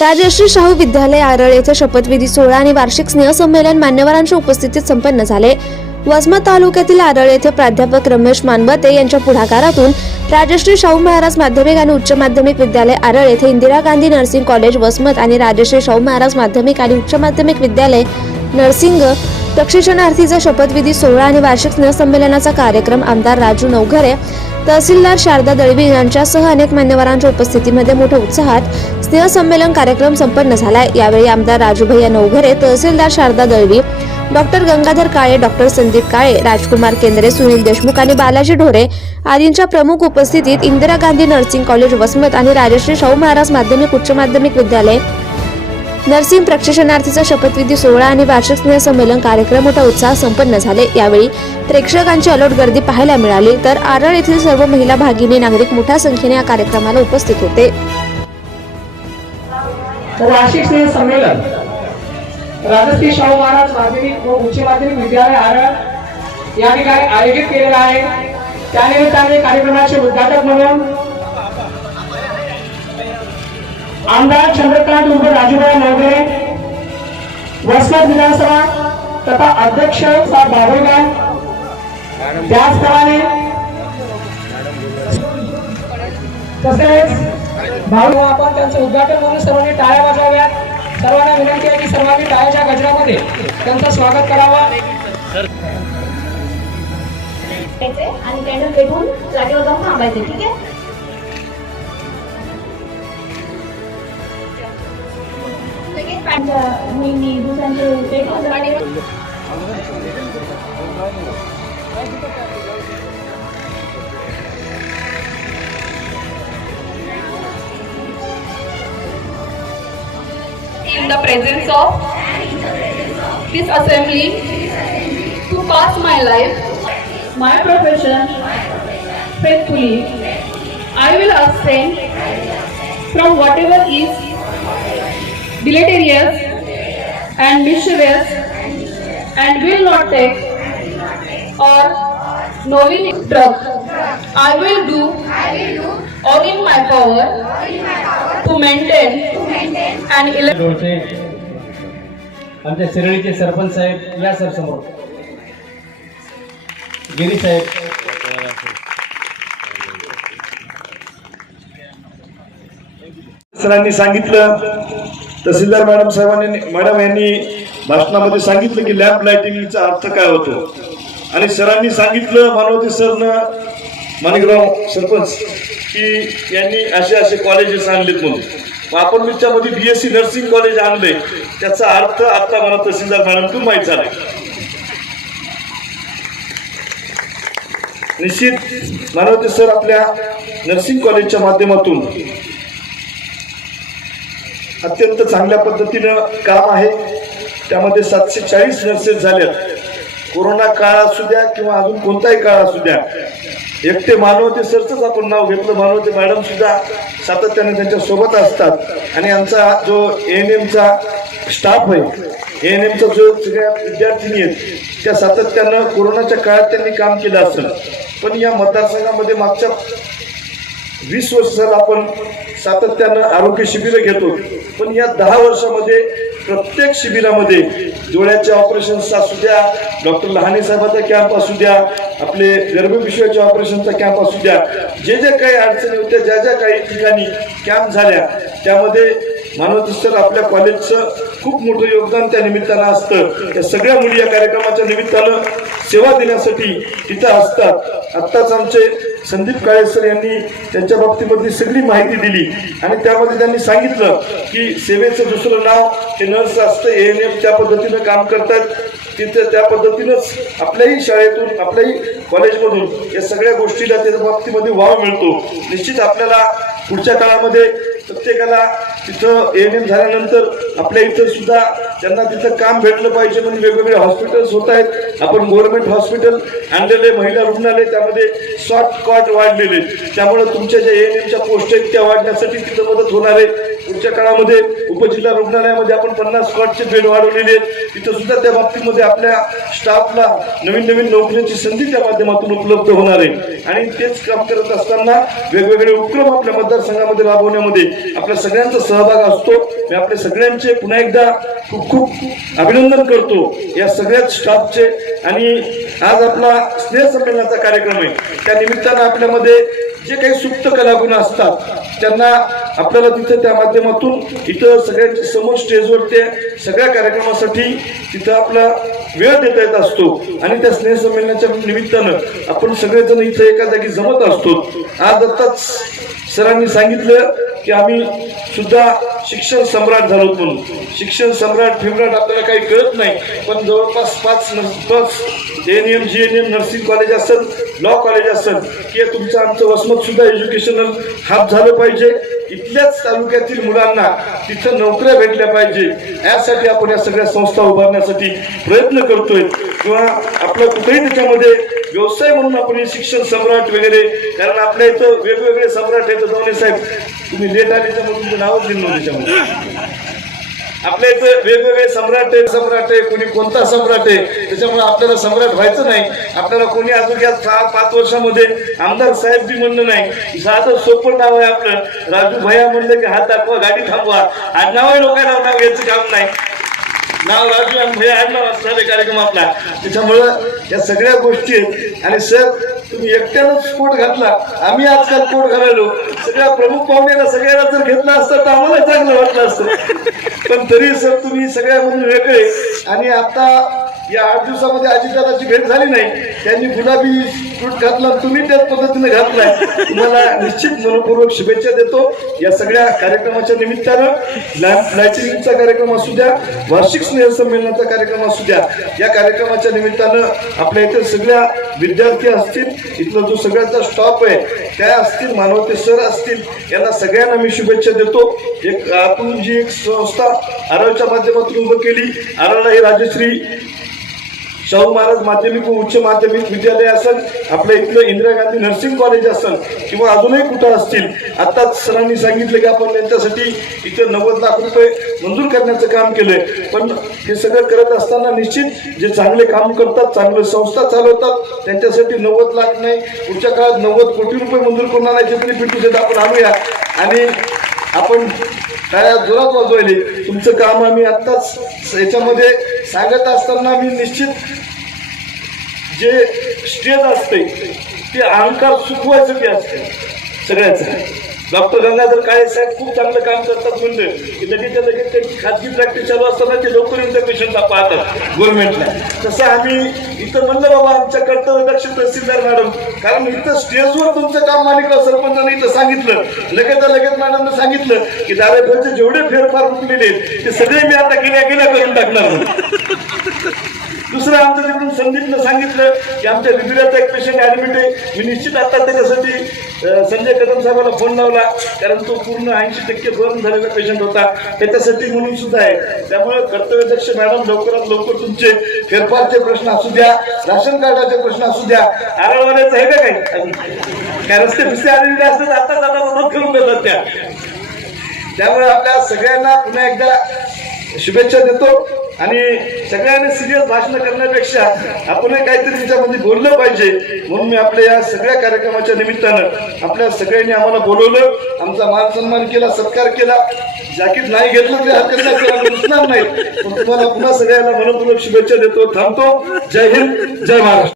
राजश्री शाहू विद्यालय आरळ येथे शपथविधी सोहळा आणि वार्षिक स्नेहसंमेलन मान्यवरांच्या उपस्थितीत संपन्न झाले. वसमत तालुक्यातील आरळ येथे प्राध्यापक रमेश मानवते यांच्या पुढाकारातून राजश्री शाहू महाराज माध्यमिक आणि उच्च माध्यमिक विद्यालय आरळ येथे इंदिरा गांधी नर्सिंग कॉलेज वसमत आणि राजश्री शाहू महाराज माध्यमिक आणि उच्च माध्यमिक विद्यालय नर्सिंग प्रशिक्षणार्थीचा शपथविधी सोहळा आणि वार्षिक स्नेहसंमेलनाचा कार्यक्रम आमदार राजू नवघरे तहसीलदार शारदा दळवी यांच्यासह अनेक मान्यवरांच्या उपस्थितीमध्ये मोठ्या उत्साहात स्नेहसंमेलन कार्यक्रम संपन्न झालाय. यावेळी आमदार राजूभैया नवघरे तहसीलदार शारदा दळवी डॉक्टर गंगाधर काळे डॉक्टर संदीप काळे राजकुमार केंद्रे सुनील देशमुख आणि बालाजी ढोरे आदींच्या प्रमुख उपस्थितीत इंदिरा गांधी नर्सिंग कॉलेज वसमत आणि राजश्री शाहू महाराज माध्यमिक उच्च माध्यमिक विद्यालय नर्सिंग प्रशिक्षणार्थीचा शपथविधी सोहळा आणि वार्षिक स्नेहसंमेलन कार्यक्रम मोठा उत्साह संपन्न झाले. यावेळी प्रेक्षकांची अलोट गर्दी पाहायला मिळाली. तर आरळ येथील सर्व महिला भागिनी नागरिक मोठ्या संख्येने या कार्यक्रमाला उपस्थित होते. वार्षिक स्नेह संमेलन. राजश्री शाहू महाराज माध्यमिक व उच्च माध्यमिक विद्यालय आरळ या ठिकाणी आयोजित केलेला आहे. त्यानिमित्ताने कार्यक्रमाचे उद्घाटक म्हणून आमदार चंद्रकांत उर्फ राजूभाई नवघरे वसमत विधानसभा तथा अध्यक्ष सा बाबुळगाव. त्याचप्रमाणे तसेच भाऊ आपण त्यांचं उद्घाटन म्हणून सर्वांनी टाळ्या वाजवाव्यात. सर्वांना विनंती आहे की सर्वांनी टाळ्याच्या गजरामध्ये त्यांचं स्वागत करावं. आणि त्यांना भेटून जागेवर जाऊन थांबायचे ठीक आहे? In the presence of this assembly, to pass my life, my profession, faithfully, I will abstain from whatever is deleterious and mischievous and will not take or knowing drug. I will do all in my power to maintain and elect. आमच्या शिरळीचे सरपंच साहेब या sir समोर गिरी साहेब सरांनी सांगितलं तहसीलदार madam साहेबांनी madam यांनी भाषणामध्ये सांगितलं की lamp लायटिंगचा अर्थ काय होतो? आणि सरांनी सांगितलं मानवती सरनं माणिकराव सरपंच की यांनी असे असे कॉलेजेस आणलेत म्हणून. मग आपण त्यामध्ये B S C nursing college आणले त्याचा अर्थ आता मला तहसीलदार मॅडमकडून माहीत झालाय. निश्चित मानवते सर आपल्या नर्सिंग कॉलेजच्या माध्यमातून अत्यंत चांगल्या पद्धतीनं काम आहे. त्यामध्ये सातशे चाळीस नर्सेस झाल्यात कोरोना काळ असू द्या किंवा अजून कोणताही काळ असू द्या. एकटे मानवते सरचंच आपण नाव घेतलं. मानवते मॅडम सुद्धा सातत्याने त्यांच्यासोबत असतात. आणि आमचा जो ए एन एमचा स्टाफ आहे ए एन एमचा जो सगळ्या विद्यार्थिनी आहेत त्या सातत्यानं कोरोनाच्या काळात त्यांनी काम केलं असेल. पण या मतदारसंघामध्ये मागच्या वीस वर्षात आपण सातत्यानं आरोग्य शिबिरं घेतो. पण या दहा वर्षामध्ये प्रत्येक शिबिरामध्ये डोळ्याचे ऑपरेशन्स असू द्या डॉक्टर लहाने साहेबाचा कॅम्प असू द्या आपले गर्भपिशव्याच्या ऑपरेशनचा कॅम्प असू द्या जे जे काही अडचणी होत्या ज्या ज्या काही ठिकाणी कॅम्प झाल्या त्यामध्ये मानवत सर आपल्या कॉलेजचं खूप मोठं योगदान त्या निमित्तानं असतं. त्या सगळ्या मुली या कार्यक्रमाच्या निमित्तानं सेवा देण्यासाठी तिथं असतात. आत्ताच आमचे संदीप काळे सर यांनी त्यांच्या बाबतीमधली सगळी माहिती दिली आणि त्यामध्ये त्यांनी सांगितलं की सेवेचं दुसरं नाव हे नर्स असतं ए एन एफ त्या पद्धतीनं काम करतात. तिथं त्या पद्धतीनंच आपल्याही शाळेतून आपल्याही कॉलेजमधून या सगळ्या गोष्टीला त्याच्या बाबतीमध्ये वाव मिळतो. निश्चित आपल्याला पुढच्या काळामध्ये प्रत्येकाला तिथं एन एम झाल्यानंतर आपल्या इथं सुद्धा त्यांना तिथं काम भेटलं पाहिजे म्हणून वेगवेगळे हॉस्पिटल्स होत आहेत. आपण गव्हर्नमेंट हॉस्पिटल आणलेले महिला रुग्णालय त्यामध्ये सॉफ्ट कॉट वाढलेले त्यामुळे तुमच्या ज्या एन एमच्या पोस्ट आहेत त्या वाढण्यासाठी तिथं मदत होणार आहे. पुढच्या काळामध्ये उपजिल्हा रुग्णालयामध्ये आपण पन्नास स्कॉटचे बेड वाढवलेले आहेत. तिथं सुद्धा त्या बाबतीमध्ये आपल्या स्टाफला नवीन नवीन नोकऱ्यांची संधी त्या माध्यमातून उपलब्ध होणार आहे. आणि तेच काम करत असताना वेगवेगळे उपक्रम आपल्या मतदारसंघामध्ये राबवण्यामध्ये आपल्या सगळ्यांचा सहभाग असतो. मी आपल्या सगळ्यांचे पुन्हा एकदा खूप खूप अभिनंदन करतो या सगळ्याच स्टाफचे. आणि आज आपला स्नेहसंमेलनाचा कार्यक्रम आहे. त्या निमित्तानं आपल्यामध्ये जे काही सुप्त कलागुण असतात त्यांना आपल्याला तिथं त्या माध्यमातून इथं सगळ्यांच्या समोर स्टेजवर ते सगळ्या कार्यक्रमासाठी तिथं आपला वेळ देता येत असतो. आणि त्या स्नेहसंमेलनाच्या निमित्तानं आपण सगळेजण इथं एका जागी जमत असतो. आज आत्ताच सरांनी सांगितलं की आम्ही सुद्धा शिक्षण सम्राट झालो म्हणून. शिक्षण सम्राट फिम्राट आपल्याला काही कळत नाही पण जवळपास पाच नर्स- पाच N M G N M nursing college असेल लॉ कॉलेज असेल की तुमचं आमचं वसमतसुद्धा एज्युकेशनल हब झालं पाहिजे. इथल्याच तालुक्यातील मुलांना तिथं नोकऱ्या भेटल्या पाहिजे. यासाठी आपण या सगळ्या संस्था उभारण्यासाठी प्रयत्न करतोय. किंवा आपलं कुठेही त्याच्यामध्ये व्यवसाय म्हणून आपण हे शिक्षण सम्राट वगैरे कारण आपल्या इथं वेगवेगळे सम्राट आहेत दोन्ही साहेब. तुम्ही लेट आले त्यामुळे तुमचं नावच दिलं नव्हतं त्याच्यामध्ये. आपल्या इथं वेगवेगळे सम्राट आहे सम्राट आहे कोणी कोणता सम्राट आहे त्याच्यामुळे आपल्याला सम्राट व्हायचं नाही. आपल्याला कोणी अजून या सहा पाच वर्षामध्ये आमदार साहेब बी म्हणणं नाही. साधं सोपं नाव आहे आपलं. राजू भैया म्हणलं की हात दाखवा गाडी थांबवा. आज नाव लोकांना नाव घ्यायचं काम नाही. नाव राजू आणि भैया आडनाव असणारे कार्यक्रम आपला. त्याच्यामुळं या सगळ्या गोष्टी आहेत. आणि सर तुम्ही एकट्यानंच स्फोट घातला. आम्ही आजकाल स्फोट घालायलो. सगळ्या प्रमुख पाहुण्याला सगळ्याला जर घेतला असतं तर आम्हाला चांगलं वाटलं असतं. पण तरी सर तुम्ही सगळ्यामधून वेगळे. आणि आता या आठ दिवसामध्ये अजितदादाची भेट झाली नाही. त्यांनी गुलाबी सूट घातला तुम्ही त्याच पद्धतीने घातलाय. तुम्हाला निश्चित मनपूर्वक शुभेच्छा देतो. या सगळ्या कार्यक्रमाच्या निमित्तानं लायचिंगचा कार्यक्रम असू द्या वार्षिक स्नेहसंमेलनाचा कार्यक्रम असू द्या या कार्यक्रमाच्या निमित्तानं आपल्या इथे सगळ्या विद्यार्थी असतील इथला जो सगळ्याचा स्टॉप आहे त्या असतील मानवते सर असतील यांना सगळ्यांना मी शुभेच्छा देतो. एक आपण जी एक संस्था आरवच्या माध्यमातून उभं केली आरवला हे राजश्री शाहू महाराज माध्यमिक व उच्च माध्यमिक विद्यालय असेल आपल्या इथलं इंदिरा गांधी नर्सिंग कॉलेज असेल किंवा अजूनही कुठं असतील आत्ताच सरांनी सांगितलं की आपण त्यांच्यासाठी इथं नव्वद लाख रुपये मंजूर करण्याचं काम केलंय. पण हे सगळं करत असताना निश्चित जे चांगले काम करतात चांगले संस्था चालवतात त्यांच्यासाठी नव्वद लाख नाही पुढच्या काळात नव्वद कोटी रुपये मंजूर करून आणायचे तरी पिटू आपण आणूया आणि आपण काय जोरात वाजवले तुमचं काम आम्ही आत्ताच याच्यामध्ये सांगत असताना मी निश्चित जे स्टेज असते ते अहंकार सुखवायचं ते असते. सगळ्याचं. डॉक्टर गंगाधर काळे साहेब खूप चांगलं काम करतात म्हणजे की लगेचच्या लगेच त्यांची खाजगी प्रॅक्टिस चालू असताना ते लवकर येऊन त्या पेशंटला पाहतात गव्हर्नमेंटला तसं आम्ही इथं म्हणलं बाबा आमच्या कर्तव्य दक्ष तहसीलदार मॅडम कारण इथं स्टेजवर तुमचं काम मालिका सरपंचाने इथं सांगितलं. लगेच लगेच मॅडमने सांगितलं की दादाभाईचे जेवढे फेरफार उठलेले ते सगळे मी आता गेल्या गेल्या करून टाकणार दुसरं आमचं तिकडून संदीपनं सांगितलं की आमच्या रिबिराचा एक पेशंट ऍडमिट आहे. मी निश्चित आता त्याच्यासाठी संजय कदम साहेबाला फोन लावला. कारण तो पूर्ण ऐंशी टक्के बरं झालेला पेशंट होता. त्याच्यासाठी म्हणून सुद्धा आहे. त्यामुळे कर्तव्यदक्ष मॅडम लवकरात लवकर तुमचे फेरफारचे प्रश्न असू द्या राशन कार्डाचे प्रश्न असू द्या. आरळवाल्याचं आहे का काही? काय रस्ते बिस्ते आलेले असतात आता आता मदत करून देतात त्या. त्यामुळे आपल्या सगळ्यांना पुन्हा एकदा शुभेच्छा देतो. आणि सगळ्यांनी सिरियस भाषण करण्यापेक्षा आपणही काहीतरी त्याच्यामध्ये बोललं पाहिजे. म्हणून मी आपल्या या सगळ्या कार्यक्रमाच्या निमित्तानं आपल्या सगळ्यांनी आम्हाला बोलवलं. आमचा मान सन्मान केला सत्कार केला. जाकीर नाही घेतलं तरी हरकत नाही नाही. पण तुम्हाला पुन्हा सगळ्यांना मनपूर्वक शुभेच्छा देतो थांबतो. जय हिंद जय महाराष्ट्र.